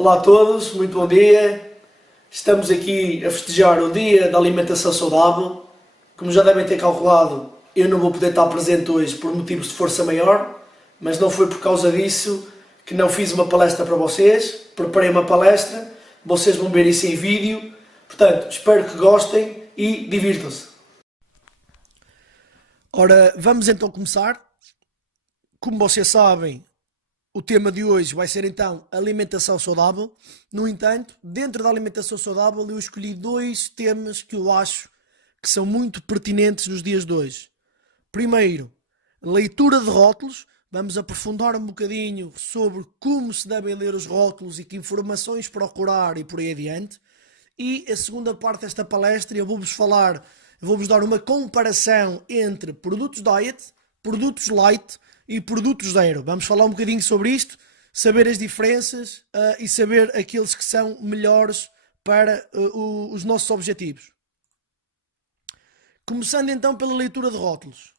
Olá a todos, muito bom dia. Estamos aqui a festejar o Dia da Alimentação Saudável. Como já devem ter calculado, eu não vou poder estar presente hoje por motivos de força maior, mas não foi por causa disso que não fiz uma palestra para vocês. Preparei uma palestra, vocês vão ver isso em vídeo. Portanto, espero que gostem e divirtam-se. Ora, vamos então começar. Como vocês sabem, o tema de hoje vai ser então alimentação saudável. No entanto, dentro da alimentação saudável eu escolhi dois temas que eu acho que são muito pertinentes nos dias de hoje. Primeiro, leitura de rótulos. Vamos aprofundar um bocadinho sobre como se devem ler os rótulos e que informações procurar e por aí adiante. E a segunda parte desta palestra eu vou-vos dar uma comparação entre produtos diet, produtos light e produtos zero. Vamos falar um bocadinho sobre isto, saber as diferenças e saber aqueles que são melhores para os nossos objetivos. Começando então pela leitura de rótulos.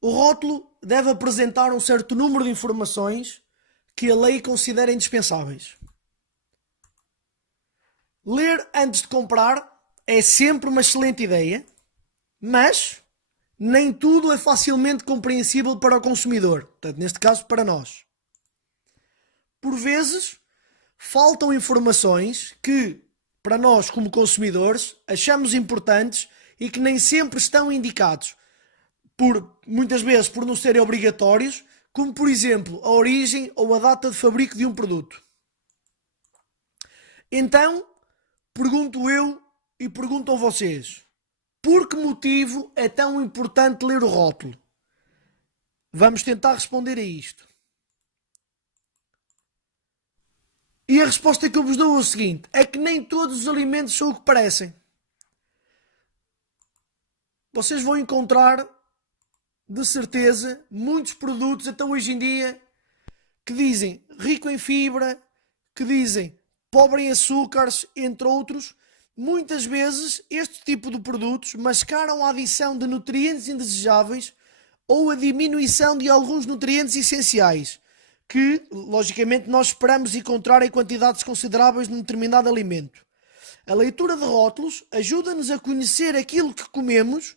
O rótulo deve apresentar um certo número de informações que a lei considera indispensáveis. Ler antes de comprar é sempre uma excelente ideia, mas nem tudo é facilmente compreensível para o consumidor, portanto, neste caso para nós. Por vezes, faltam informações que, para nós como consumidores, achamos importantes e que nem sempre estão indicados, muitas vezes por não serem obrigatórios, como por exemplo a origem ou a data de fabrico de um produto. Então, pergunto eu e pergunto a vocês: por que motivo é tão importante ler o rótulo? Vamos tentar responder a isto. E a resposta que eu vos dou é o seguinte: é que nem todos os alimentos são o que parecem. Vocês vão encontrar, de certeza, muitos produtos, até hoje em dia, que dizem rico em fibra, que dizem pobre em açúcares, entre outros. Muitas vezes, este tipo de produtos mascaram a adição de nutrientes indesejáveis ou a diminuição de alguns nutrientes essenciais, que, logicamente, nós esperamos encontrar em quantidades consideráveis num determinado alimento. A leitura de rótulos ajuda-nos a conhecer aquilo que comemos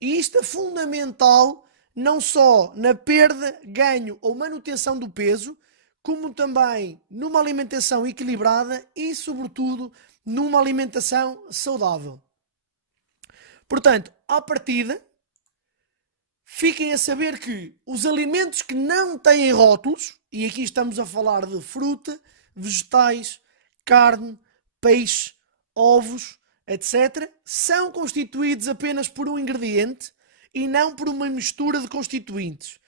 e isto é fundamental não só na perda, ganho ou manutenção do peso, como também numa alimentação equilibrada e, sobretudo, numa alimentação saudável. Portanto, à partida, fiquem a saber que os alimentos que não têm rótulos, e aqui estamos a falar de fruta, vegetais, carne, peixe, ovos, etc., são constituídos apenas por um ingrediente e não por uma mistura de constituintes,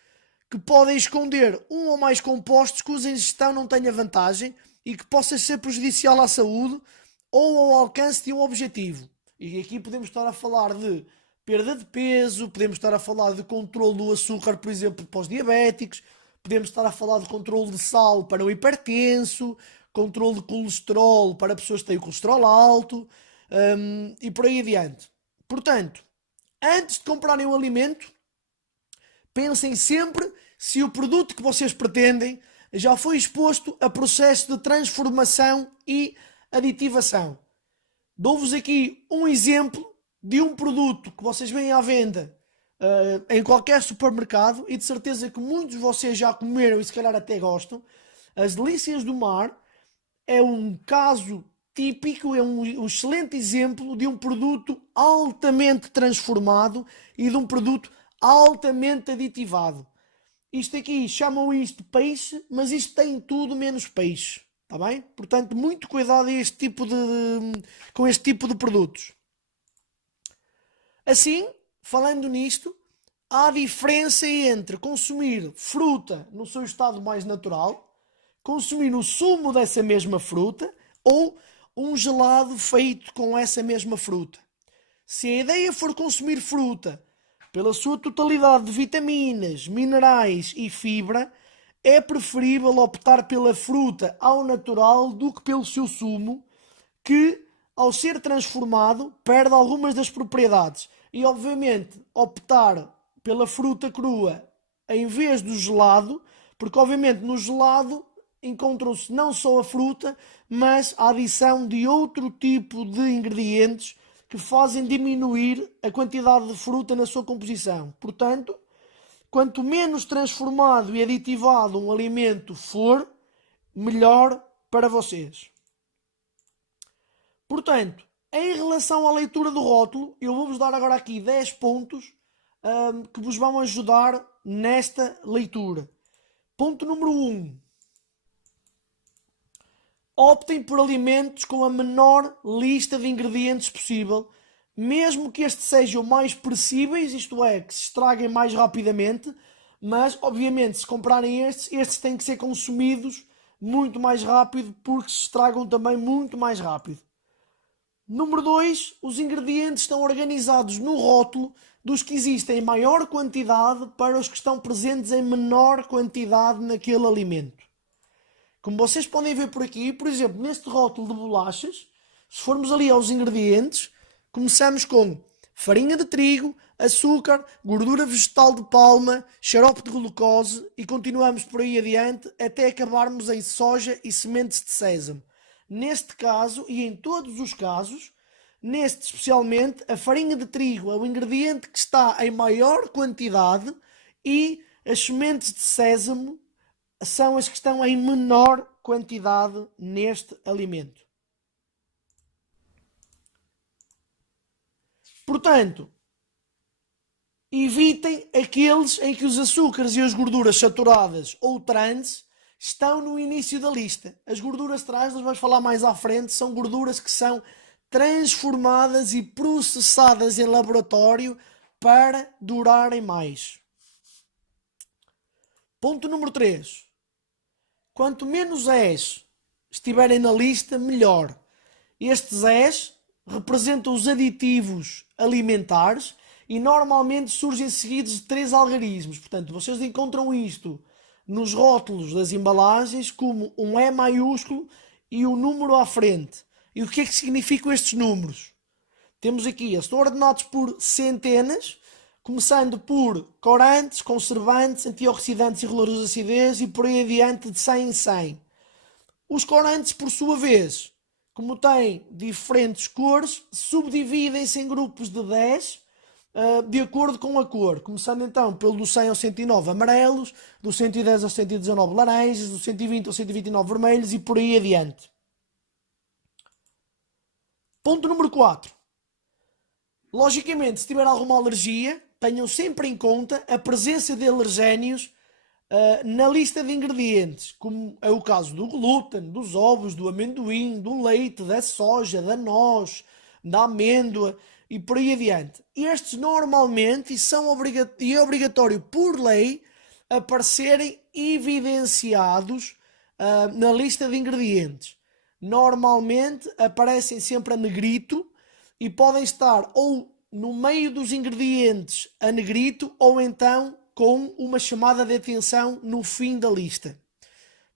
que podem esconder um ou mais compostos cuja ingestão não tenha vantagem e que possa ser prejudicial à saúde ou ao alcance de um objetivo. E aqui podemos estar a falar de perda de peso, podemos estar a falar de controle do açúcar, por exemplo, para os diabéticos, podemos estar a falar de controle de sal para o hipertenso, controle de colesterol para pessoas que têm o colesterol alto, e por aí adiante. Portanto, antes de comprarem um alimento, pensem sempre se o produto que vocês pretendem já foi exposto a processo de transformação e aditivação. Dou-vos aqui um exemplo de um produto que vocês veem à venda em qualquer supermercado e de certeza que muitos de vocês já comeram e se calhar até gostam. As delícias do mar é um caso típico, é um excelente exemplo de um produto altamente transformado e de um produto altamente aditivado. Isto aqui, chamam isto de peixe, mas isto tem tudo menos peixe. Está bem? Portanto, muito cuidado com este tipo de produtos. Assim, falando nisto, há diferença entre consumir fruta no seu estado mais natural, consumir o sumo dessa mesma fruta ou um gelado feito com essa mesma fruta. Se a ideia for consumir fruta pela sua totalidade de vitaminas, minerais e fibra, é preferível optar pela fruta ao natural do que pelo seu sumo, que, ao ser transformado, perde algumas das propriedades. E, obviamente, optar pela fruta crua em vez do gelado, porque, obviamente, no gelado encontram-se não só a fruta, mas a adição de outro tipo de ingredientes que fazem diminuir a quantidade de fruta na sua composição. Portanto, quanto menos transformado e aditivado um alimento for, melhor para vocês. Portanto, em relação à leitura do rótulo, eu vou-vos dar agora aqui 10 pontos que vos vão ajudar nesta leitura. Ponto número 1. Optem por alimentos com a menor lista de ingredientes possível, mesmo que estes sejam mais perecíveis, isto é, que se estraguem mais rapidamente, mas obviamente se comprarem estes têm que ser consumidos muito mais rápido porque se estragam também muito mais rápido. Número 2, os ingredientes estão organizados no rótulo dos que existem em maior quantidade para os que estão presentes em menor quantidade naquele alimento. Como vocês podem ver por aqui, por exemplo, neste rótulo de bolachas, se formos ali aos ingredientes, começamos com farinha de trigo, açúcar, gordura vegetal de palma, xarope de glucose e continuamos por aí adiante até acabarmos em soja e sementes de sésamo. Neste caso, e em todos os casos, neste especialmente, a farinha de trigo é o ingrediente que está em maior quantidade e as sementes de sésamo são as que estão em menor quantidade neste alimento. Portanto, evitem aqueles em que os açúcares e as gorduras saturadas ou trans estão no início da lista. As gorduras trans, nós vamos falar mais à frente, são gorduras que são transformadas e processadas em laboratório para durarem mais. Ponto número 3. Quanto menos Zs estiverem na lista, melhor. Estes Zs representam os aditivos alimentares e normalmente surgem seguidos de 3 algarismos. Portanto, vocês encontram isto nos rótulos das embalagens como um E maiúsculo e um número à frente. E o que é que significam estes números? Temos aqui, eles estão ordenados por centenas, começando por corantes, conservantes, antioxidantes e reguladores de acidez e por aí adiante de 100 em 100. Os corantes, por sua vez, como têm diferentes cores, subdividem-se em grupos de 10 de acordo com a cor, começando então pelo do 100 ao 109 amarelos, do 110 ao 119 laranjas, do 120 ao 129 vermelhos e por aí adiante. Ponto número 4. Logicamente, se tiver alguma alergia, tenham sempre em conta a presença de alergénios na lista de ingredientes, como é o caso do glúten, dos ovos, do amendoim, do leite, da soja, da noz, da amêndoa e por aí adiante. Estes normalmente, e é obrigatório por lei, aparecerem evidenciados na lista de ingredientes. Normalmente aparecem sempre a negrito e podem estar ou no meio dos ingredientes a negrito ou então com uma chamada de atenção no fim da lista.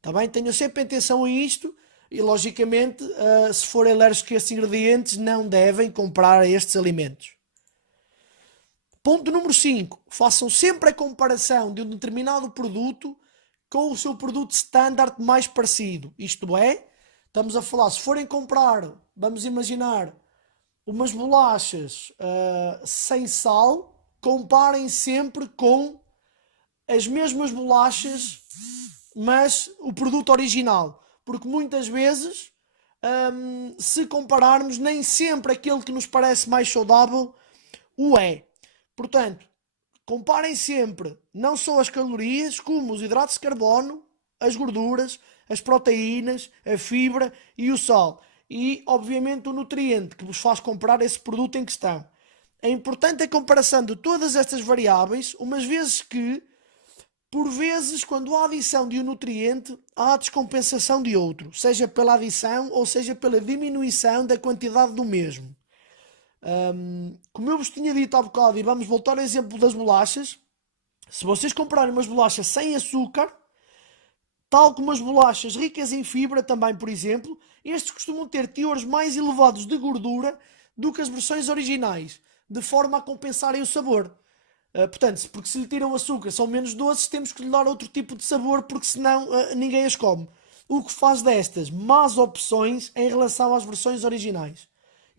Tá bem? Tenham sempre atenção a isto e, logicamente, se forem alérgicos a estes ingredientes, não devem comprar estes alimentos. Ponto número 5. Façam sempre a comparação de um determinado produto com o seu produto standard mais parecido. Isto é, estamos a falar, se forem comprar, vamos imaginar, umas bolachas sem sal, comparem sempre com as mesmas bolachas, mas o produto original. Porque muitas vezes, se compararmos, nem sempre aquele que nos parece mais saudável o é. Portanto, comparem sempre não só as calorias, como os hidratos de carbono, as gorduras, as proteínas, a fibra e o sal. E, obviamente, o nutriente que vos faz comprar esse produto em questão. É importante a comparação de todas estas variáveis, umas vezes que, por vezes, quando há adição de um nutriente, há a descompensação de outro, seja pela adição ou seja pela diminuição da quantidade do mesmo. Como eu vos tinha dito há bocado, e vamos voltar ao exemplo das bolachas, se vocês comprarem umas bolachas sem açúcar, tal como as bolachas ricas em fibra também, por exemplo, estes costumam ter teores mais elevados de gordura do que as versões originais, de forma a compensarem o sabor. Portanto, porque se lhe tiram açúcar, são menos doces, temos que lhe dar outro tipo de sabor, porque senão ninguém as come. o que faz destas más opções em relação às versões originais.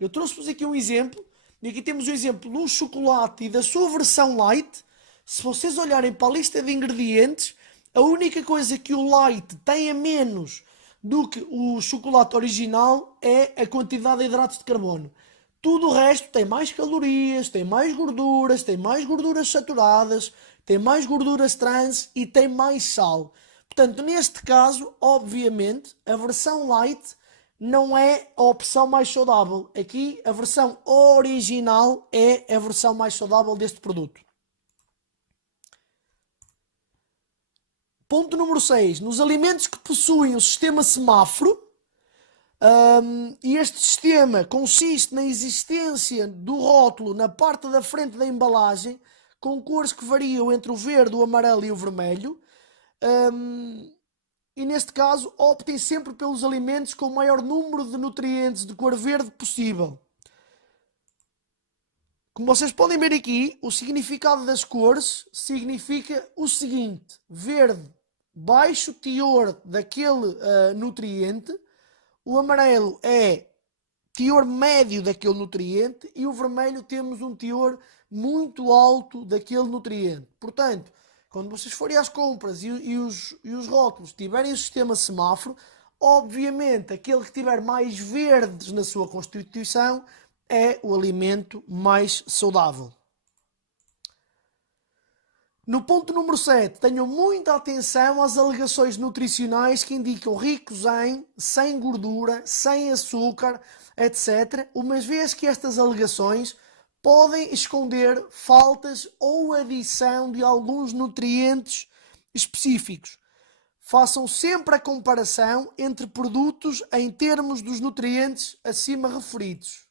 Eu trouxe-vos aqui um exemplo, e aqui temos o exemplo do chocolate e da sua versão light. Se vocês olharem para a lista de ingredientes, a única coisa que o light tem a menos do que o chocolate original é a quantidade de hidratos de carbono. Tudo o resto tem mais calorias, tem mais gorduras saturadas, tem mais gorduras trans e tem mais sal. Portanto, neste caso, obviamente, a versão light não é a opção mais saudável. Aqui, a versão original é a versão mais saudável deste produto. Ponto número 6. Nos alimentos que possuem o sistema semáforo, e este sistema consiste na existência do rótulo na parte da frente da embalagem, com cores que variam entre o verde, o amarelo e o vermelho. E neste caso, optem sempre pelos alimentos com o maior número de nutrientes de cor verde possível. Como vocês podem ver aqui, o significado das cores significa o seguinte: verde, baixo teor daquele nutriente, o amarelo é teor médio daquele nutriente e o vermelho temos um teor muito alto daquele nutriente. Portanto, quando vocês forem às compras e os rótulos tiverem o sistema semáforo, obviamente aquele que tiver mais verdes na sua constituição é o alimento mais saudável. No ponto número 7, tenham muita atenção às alegações nutricionais que indicam ricos em, sem gordura, sem açúcar, etc., uma vez que estas alegações podem esconder faltas ou adição de alguns nutrientes específicos. Façam sempre a comparação entre produtos em termos dos nutrientes acima referidos.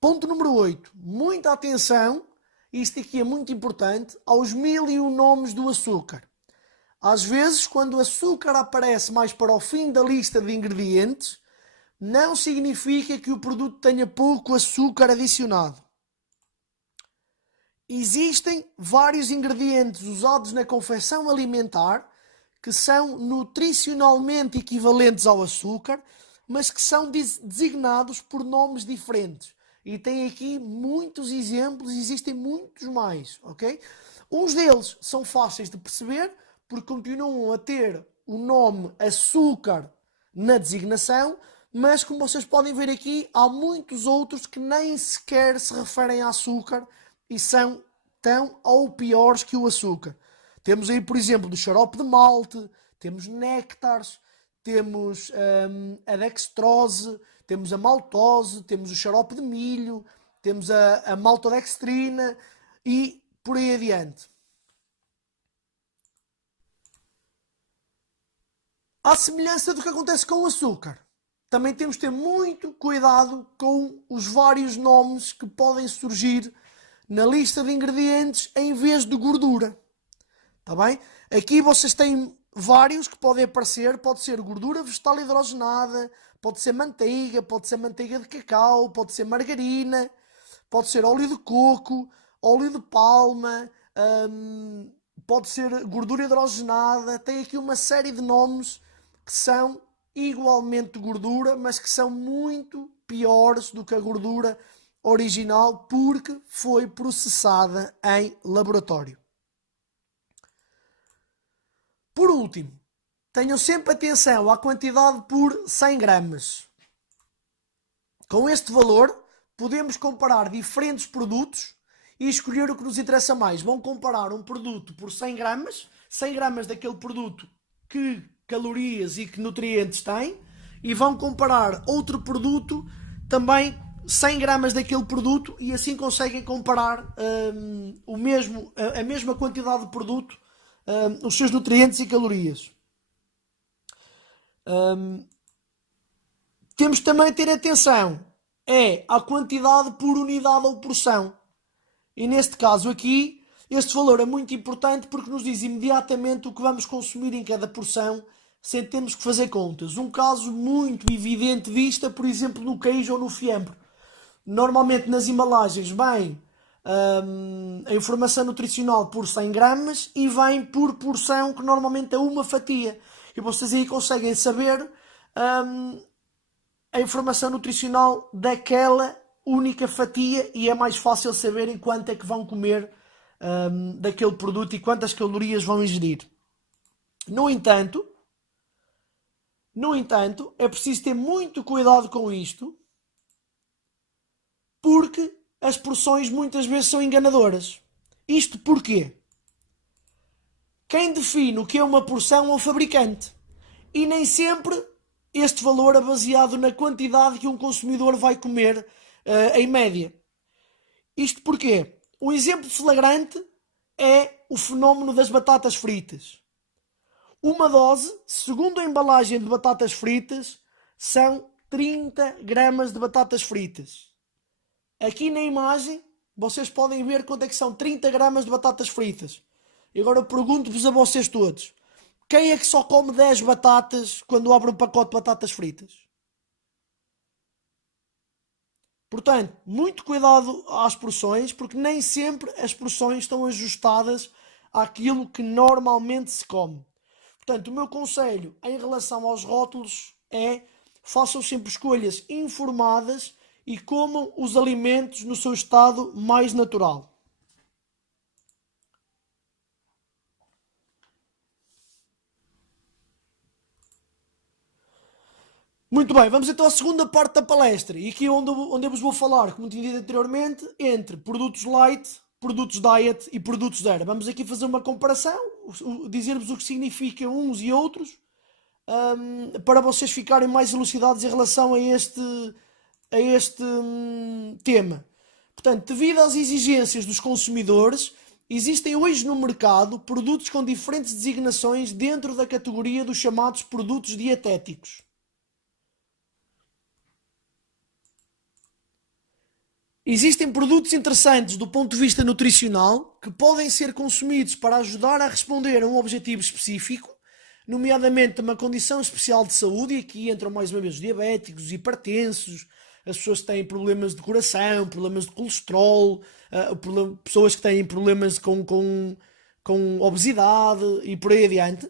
Ponto número 8. Muita atenção. Isto aqui é muito importante, aos 1001 nomes do açúcar. Às vezes, quando o açúcar aparece mais para o fim da lista de ingredientes, não significa que o produto tenha pouco açúcar adicionado. Existem vários ingredientes usados na confecção alimentar que são nutricionalmente equivalentes ao açúcar, mas que são designados por nomes diferentes. E tem aqui muitos exemplos, existem muitos mais, ok? Uns deles são fáceis de perceber, porque continuam a ter o nome açúcar na designação, mas como vocês podem ver aqui, há muitos outros que nem sequer se referem a açúcar e são tão ou piores que o açúcar. Temos aí, por exemplo, do xarope de malte, temos néctares, temos a dextrose, temos a maltose, temos o xarope de milho, temos a maltodextrina e por aí adiante. À semelhança do que acontece com o açúcar, também temos de ter muito cuidado com os vários nomes que podem surgir na lista de ingredientes em vez de gordura. Está bem? Aqui vocês têm vários que podem aparecer, pode ser gordura vegetal hidrogenada, pode ser manteiga de cacau, pode ser margarina, pode ser óleo de coco, óleo de palma, pode ser gordura hidrogenada. Tem aqui uma série de nomes que são igualmente gordura, mas que são muito piores do que a gordura original porque foi processada em laboratório. Por último, tenham sempre atenção à quantidade por 100 gramas. Com este valor, podemos comparar diferentes produtos e escolher o que nos interessa mais. Vão comparar um produto por 100 gramas daquele produto, que calorias e que nutrientes tem, e vão comparar outro produto também 100 gramas daquele produto e assim conseguem comparar a mesma quantidade de produto, os seus nutrientes e calorias. Temos também de ter atenção à quantidade por unidade ou porção. E neste caso aqui, este valor é muito importante porque nos diz imediatamente o que vamos consumir em cada porção, sem termos que fazer contas. Um caso muito evidente disto é, por exemplo, no queijo ou no fiambre. Normalmente nas embalagens vem a informação nutricional por 100 gramas e vem por porção, que normalmente é uma fatia. e vocês aí conseguem saber a informação nutricional daquela única fatia e é mais fácil saberem quanto é que vão comer daquele produto e quantas calorias vão ingerir. No entanto, é preciso ter muito cuidado com isto, porque as porções muitas vezes são enganadoras. Isto porquê? Quem define o que é uma porção é o fabricante. E nem sempre este valor é baseado na quantidade que um consumidor vai comer em média. Isto porquê? Um exemplo flagrante é o fenómeno das batatas fritas. Uma dose, segundo a embalagem de batatas fritas, são 30 gramas de batatas fritas. Aqui na imagem, vocês podem ver quanto é que são 30 gramas de batatas fritas. E agora eu pergunto-vos a vocês todos. Quem é que só come 10 batatas quando abre um pacote de batatas fritas? Portanto, muito cuidado às porções, porque nem sempre as porções estão ajustadas àquilo que normalmente se come. Portanto, o meu conselho em relação aos rótulos é: façam sempre escolhas informadas e comam os alimentos no seu estado mais natural. Muito bem, vamos então à segunda parte da palestra. E aqui é onde eu vos vou falar, como tinha dito anteriormente, entre produtos light, produtos diet e produtos zero. Vamos aqui fazer uma comparação, dizer-vos o que significam uns e outros, para vocês ficarem mais elucidados em relação a este tema. Portanto, devido às exigências dos consumidores, existem hoje no mercado produtos com diferentes designações dentro da categoria dos chamados produtos dietéticos. Existem produtos interessantes do ponto de vista nutricional que podem ser consumidos para ajudar a responder a um objetivo específico, nomeadamente uma condição especial de saúde, e aqui entram mais uma vez os diabéticos, os hipertensos, as pessoas que têm problemas de coração, problemas de colesterol, pessoas que têm problemas com obesidade e por aí adiante.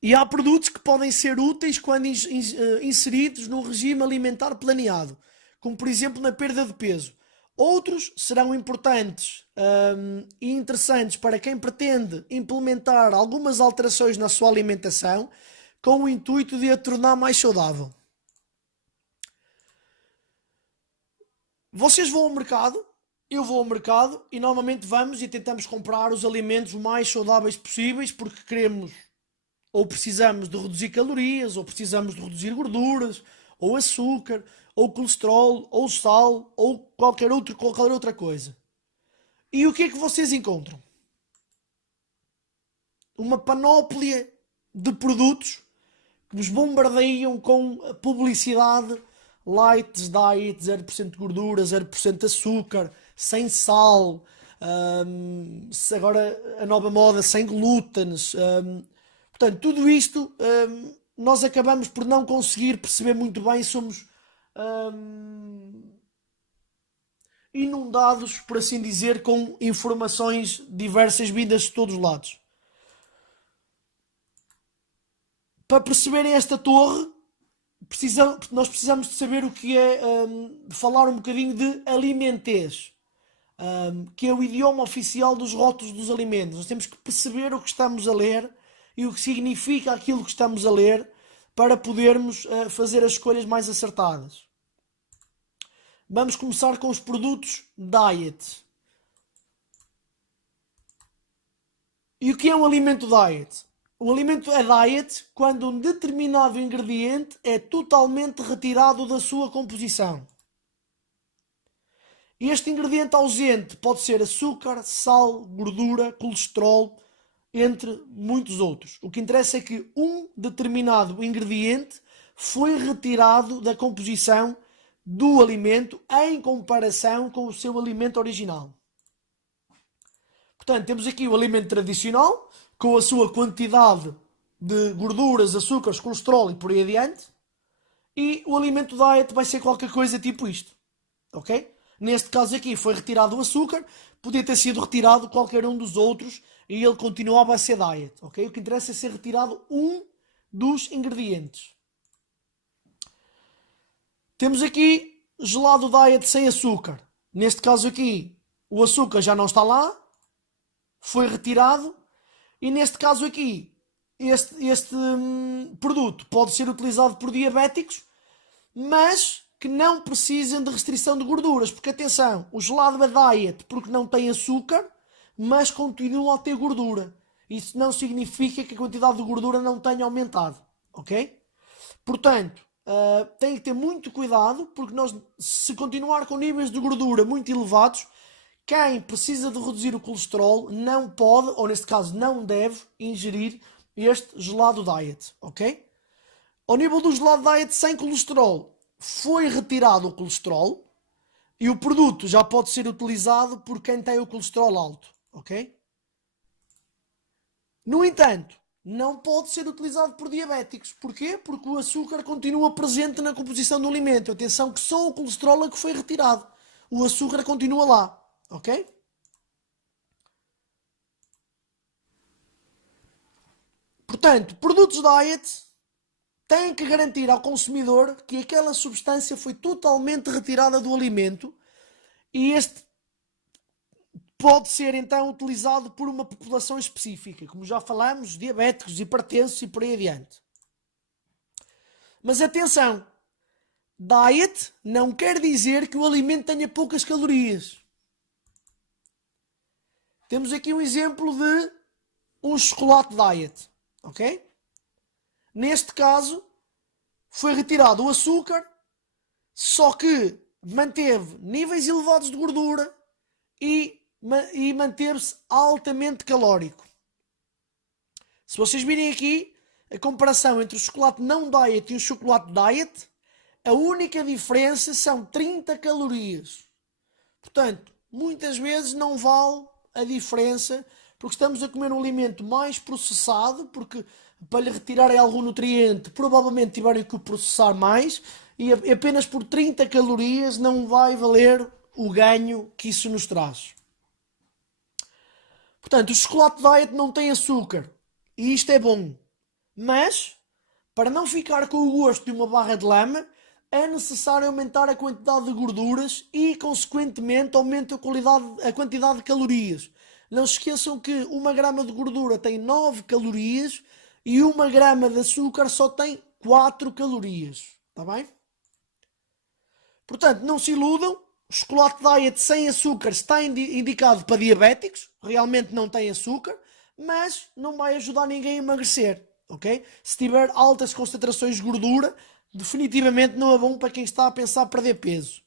E há produtos que podem ser úteis quando inseridos num regime alimentar planeado, como por exemplo na perda de peso. Outros serão importantes e interessantes para quem pretende implementar algumas alterações na sua alimentação com o intuito de a tornar mais saudável. Vocês vão ao mercado, eu vou ao mercado e normalmente vamos e tentamos comprar os alimentos mais saudáveis possíveis porque queremos ou precisamos de reduzir calorias, ou precisamos de reduzir gorduras, ou açúcar, ou colesterol, ou sal, ou qualquer outra coisa. E o que é que vocês encontram? Uma panóplia de produtos que vos bombardeiam com publicidade: light, diet, 0% de gordura, 0% de açúcar, sem sal, agora a nova moda, sem glútenes. Portanto, tudo isto nós acabamos por não conseguir perceber muito bem, somos inundados, por assim dizer, com informações diversas vindas de todos os lados. Para perceberem esta torre, nós precisamos de saber o que é, de falar um bocadinho de alimentez, que é o idioma oficial dos rótulos dos alimentos. Nós temos que perceber o que estamos a ler e o que significa aquilo que estamos a ler para podermos fazer as escolhas mais acertadas. Vamos começar com os produtos diet. E o que é um alimento diet? Um alimento é diet quando um determinado ingrediente é totalmente retirado da sua composição. Este ingrediente ausente pode ser açúcar, sal, gordura, colesterol, entre muitos outros. O que interessa é que um determinado ingrediente foi retirado da composição do alimento em comparação com o seu alimento original. Portanto, temos aqui o alimento tradicional, com a sua quantidade de gorduras, açúcares, colesterol e por aí adiante. E o alimento diet vai ser qualquer coisa tipo isto. Ok? Neste caso aqui foi retirado o açúcar, podia ter sido retirado qualquer um dos outros e ele continuava a ser diet, ok? O que interessa é ser retirado um dos ingredientes. Temos aqui gelado diet sem açúcar. Neste caso aqui, o açúcar já não está lá, foi retirado. E neste caso aqui, este produto pode ser utilizado por diabéticos, mas que não precisam de restrição de gorduras. Porque atenção, o gelado é diet porque não tem açúcar, mas continua a ter gordura. Isso não significa que a quantidade de gordura não tenha aumentado, ok? Portanto, tem que ter muito cuidado, porque nós, se continuar com níveis de gordura muito elevados, quem precisa de reduzir o colesterol não pode, ou neste caso não deve, ingerir este gelado diet, ok? Ao nível do gelado diet sem colesterol, foi retirado o colesterol e o produto já pode ser utilizado por quem tem o colesterol alto, ok? No entanto, não pode ser utilizado por diabéticos. Porquê? Porque o açúcar continua presente na composição do alimento. Atenção que só o colesterol é que foi retirado. O açúcar continua lá, ok? Portanto, produtos diet têm que garantir ao consumidor que aquela substância foi totalmente retirada do alimento e este pode ser então utilizado por uma população específica, como já falamos, diabéticos, hipertensos e por aí adiante. Mas atenção, diet não quer dizer que o alimento tenha poucas calorias. Temos aqui um exemplo de um chocolate diet, ok? Neste caso, foi retirado o açúcar, só que manteve níveis elevados de gordura e manteve-se altamente calórico. Se vocês virem aqui a comparação entre o chocolate não diet e o chocolate diet, a única diferença são 30 calorias. Portanto, muitas vezes não vale a diferença, porque estamos a comer um alimento mais processado, porque para lhe retirarem algum nutriente, provavelmente tiverem que o processar mais, e apenas por 30 calorias não vai valer o ganho que isso nos traz. Portanto, o chocolate diet não tem açúcar, e isto é bom. Mas, para não ficar com o gosto de uma barra de lama, é necessário aumentar a quantidade de gorduras e, consequentemente, aumenta a quantidade de calorias. Não se esqueçam que 1 grama de gordura tem 9 calorias e 1 grama de açúcar só tem 4 calorias. Está bem? Portanto, não se iludam. O chocolate diet sem açúcar está indicado para diabéticos. Realmente não tem açúcar, mas não vai ajudar ninguém a emagrecer. Ok? Se tiver altas concentrações de gordura, definitivamente não é bom para quem está a pensar perder peso.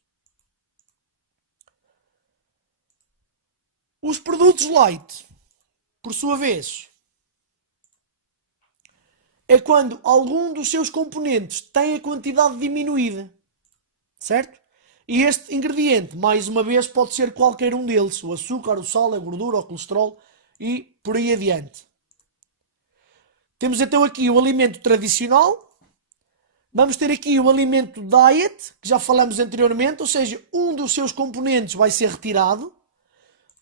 Os produtos light, por sua vez, é quando algum dos seus componentes tem a quantidade diminuída, certo? E este ingrediente, mais uma vez, pode ser qualquer um deles: o açúcar, o sal, a gordura, o colesterol e por aí adiante. Temos então aqui o alimento tradicional. Vamos ter aqui o alimento diet, que já falamos anteriormente, ou seja, um dos seus componentes vai ser retirado.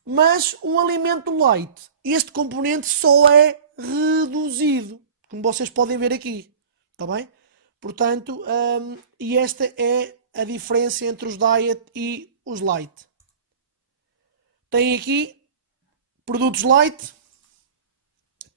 Mas um alimento light, este componente só é reduzido, como vocês podem ver aqui. Está bem? Portanto, e esta é a diferença entre os diet e os light. Tem aqui produtos light.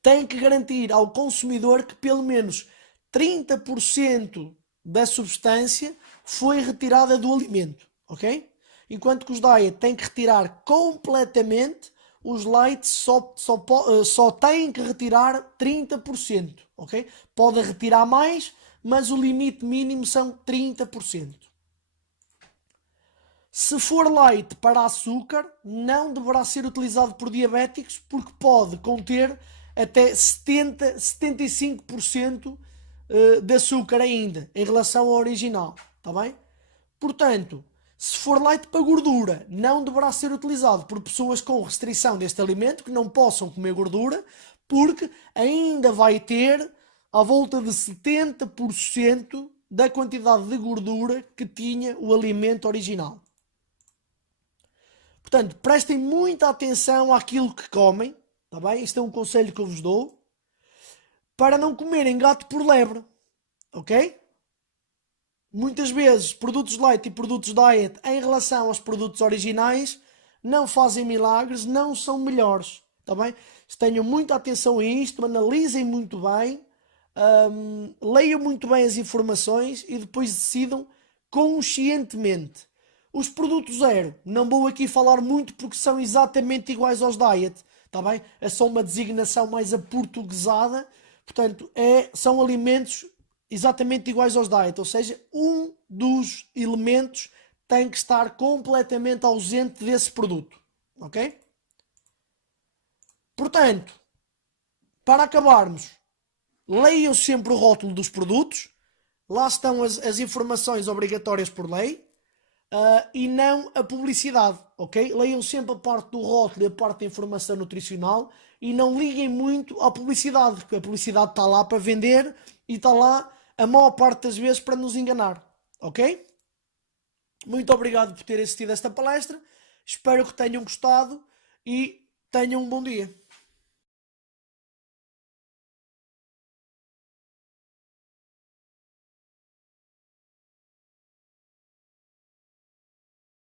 Tem que garantir ao consumidor que pelo menos 30% da substância foi retirada do alimento, ok? Enquanto que os diet têm que retirar completamente, os light só têm que retirar 30%, ok? Podem retirar mais, mas o limite mínimo são 30%. Se for light para açúcar, não deverá ser utilizado por diabéticos, porque pode conter até 75% de açúcar ainda, em relação ao original, está bem? Portanto, se for light para gordura, não deverá ser utilizado por pessoas com restrição deste alimento, que não possam comer gordura, porque ainda vai ter à volta de 70% da quantidade de gordura que tinha o alimento original. Portanto, prestem muita atenção àquilo que comem, tá bem? Isto é um conselho que eu vos dou, para não comerem gato por lebre, ok? Muitas vezes, produtos light e produtos diet, em relação aos produtos originais, não fazem milagres, não são melhores, tá bem? Tenham muita atenção a isto, analisem muito bem, leiam muito bem as informações e depois decidam conscientemente. Os produtos zero, não vou aqui falar muito porque são exatamente iguais aos diet, tá bem? É só uma designação mais aportuguesada, portanto, são alimentos exatamente iguais aos diet, ou seja, um dos elementos tem que estar completamente ausente desse produto, ok? Portanto, para acabarmos, leiam sempre o rótulo dos produtos, lá estão as informações obrigatórias por lei, e não a publicidade, ok? Leiam sempre a parte do rótulo e a parte da informação nutricional e não liguem muito à publicidade, porque a publicidade está lá para vender e está lá a maior parte das vezes para nos enganar, ok? Muito obrigado por ter assistido a esta palestra, espero que tenham gostado e tenham um bom dia.